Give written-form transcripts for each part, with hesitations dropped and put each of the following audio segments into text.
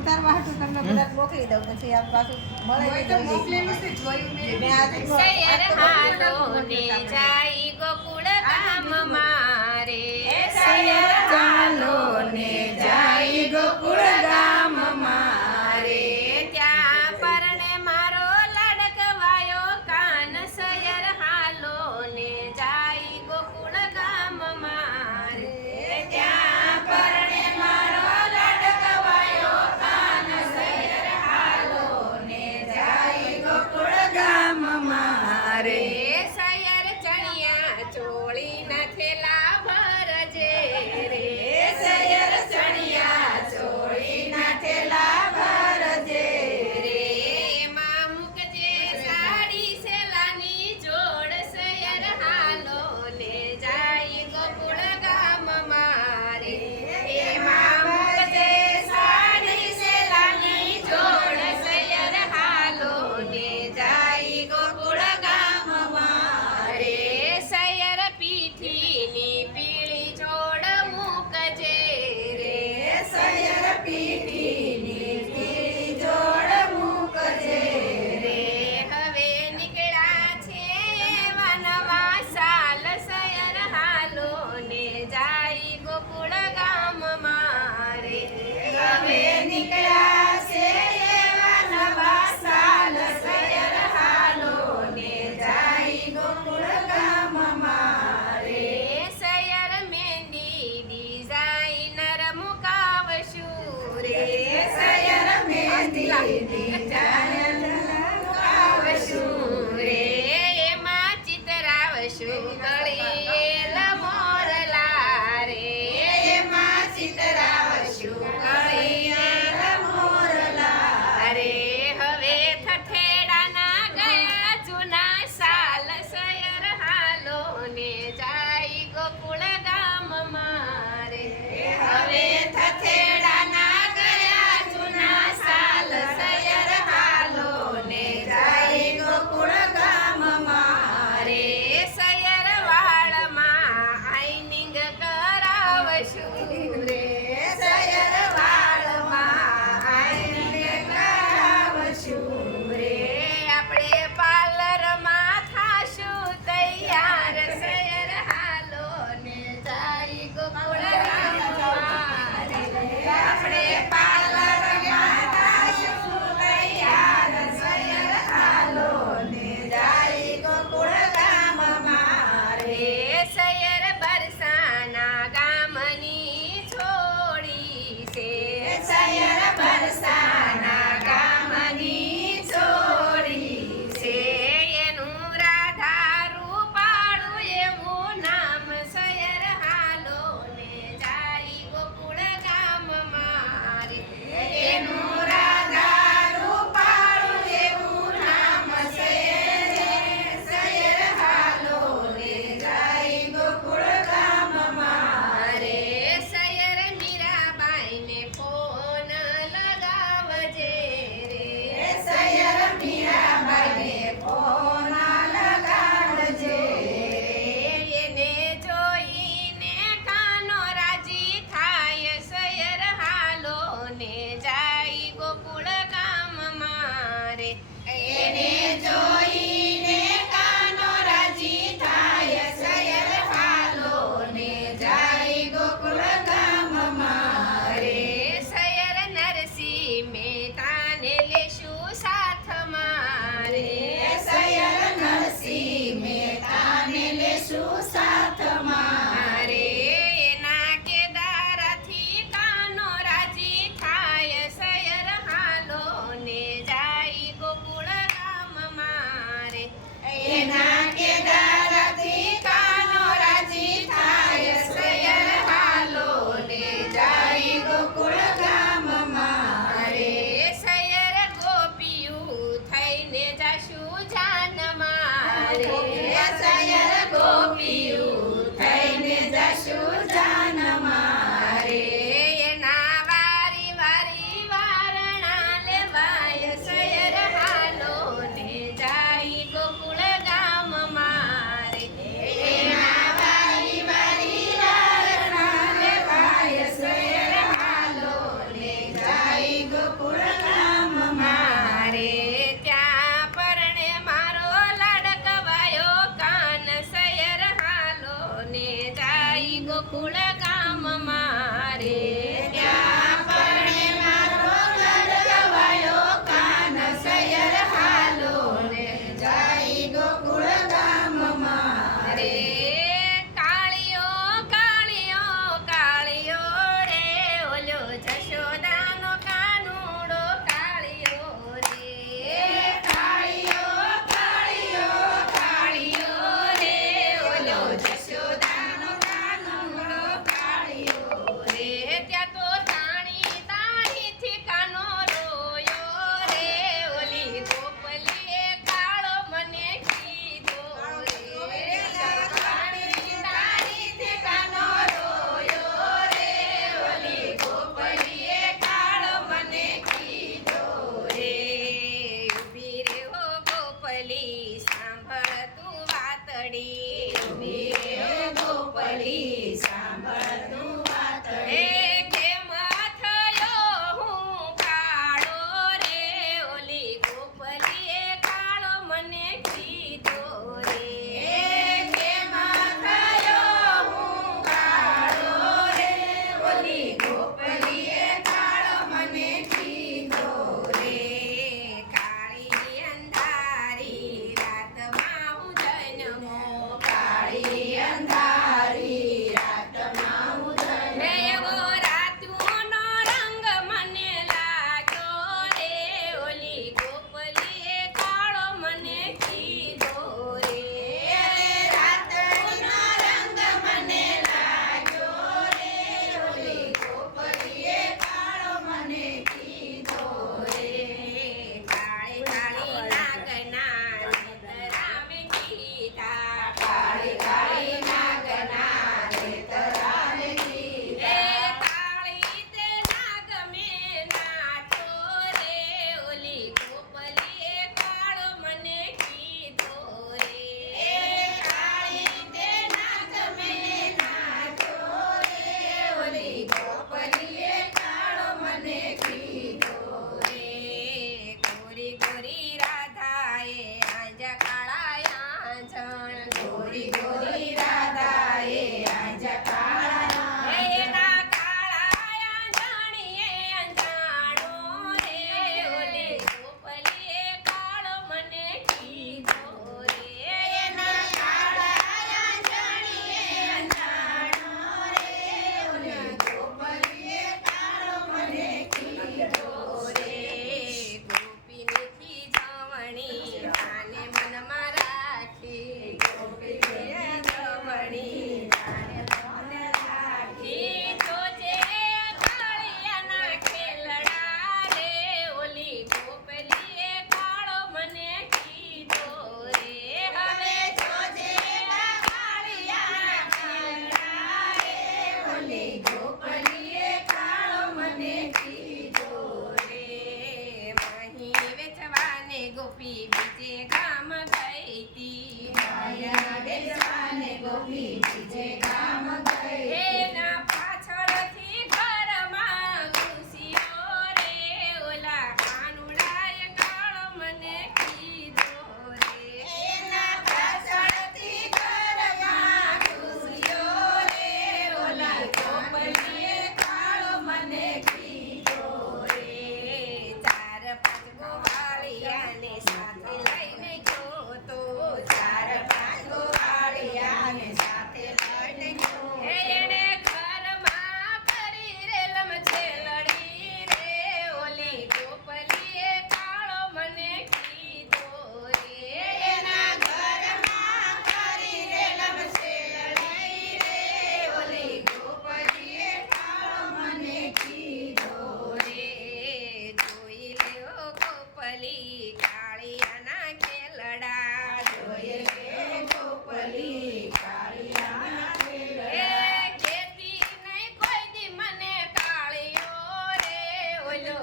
ઉતારવા હાટું તમને બધા મોકલી દઉં પછી આમ પાછું મળે તો મોકલેલું છે જોયું મેં આજે સૈયર હાલો ને જાય ગોકુળ ગામ મારે સૈયર ચાલો ને જાય ગોકુળ ગામ મારે ત્યાં પરણે મારો લડકવાયો કાન સૈયર હાલો ને જાય ગોકુળ ગામ મારે ત્યાં પરણે મારો લડકવાયો કાન સૈયર હાલો ને જાય ગોકુળ ગામ મારે સૈયર ચણિયા ચોળી ના થેલા ભરજે રે સૈયર ચણિયા ચોળી ના થેલા ભરજે રે એમાં મૂકજે સાડી સેલાની જોડ સૈયર હાલો ને જાય ગોકુળ ગામ મારે એમાં મૂકજે સાડી સેલાની જોડ સૈયર હાલો ને જાય ગોકુળ ગામ મારે સૈયર પીઠીની પીળી જોડ મૂકજે રે સૈયર પીઠીની પીળી જોડ મૂકજે રે હવે નીકળ્યા છે એવા નવા સાલ સૈયર હાલો ને જાય ગોકુળ ગામ મારે હવે નીકળ્યા છે એવા નવા સાલ સૈયર હાલો ને જાય ગોકુળ ગામ મારે સૈયર મહેંદી ડિઝાઇનર મુકાવશું રે સૈયર મહેંદી ડિઝાઇન મુકાવશું રે એમાં ચિતરાવશું કળીએલ મોરલા રે એમાં ચિતરાવશું કળીએલ મોરલા અરે હવે થથેડાના ગયા જૂના સાલ સૈયર હાલો ને જાય ગોકુળ ગામ મારે હવે થથેડાના ગયા જૂના સાલ સૈયર હાલો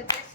જય